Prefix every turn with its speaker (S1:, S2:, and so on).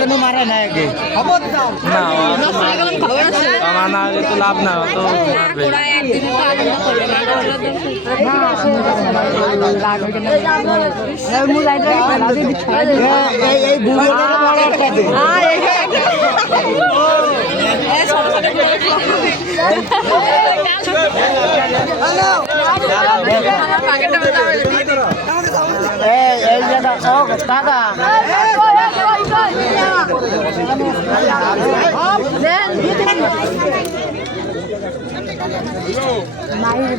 S1: জন্য মারে না একে
S2: না আমার না হলে তো লাভ না, তো
S1: এই এই বুড়োটার বড় একটা দে এই এই জায়গা দাদা। Hello. My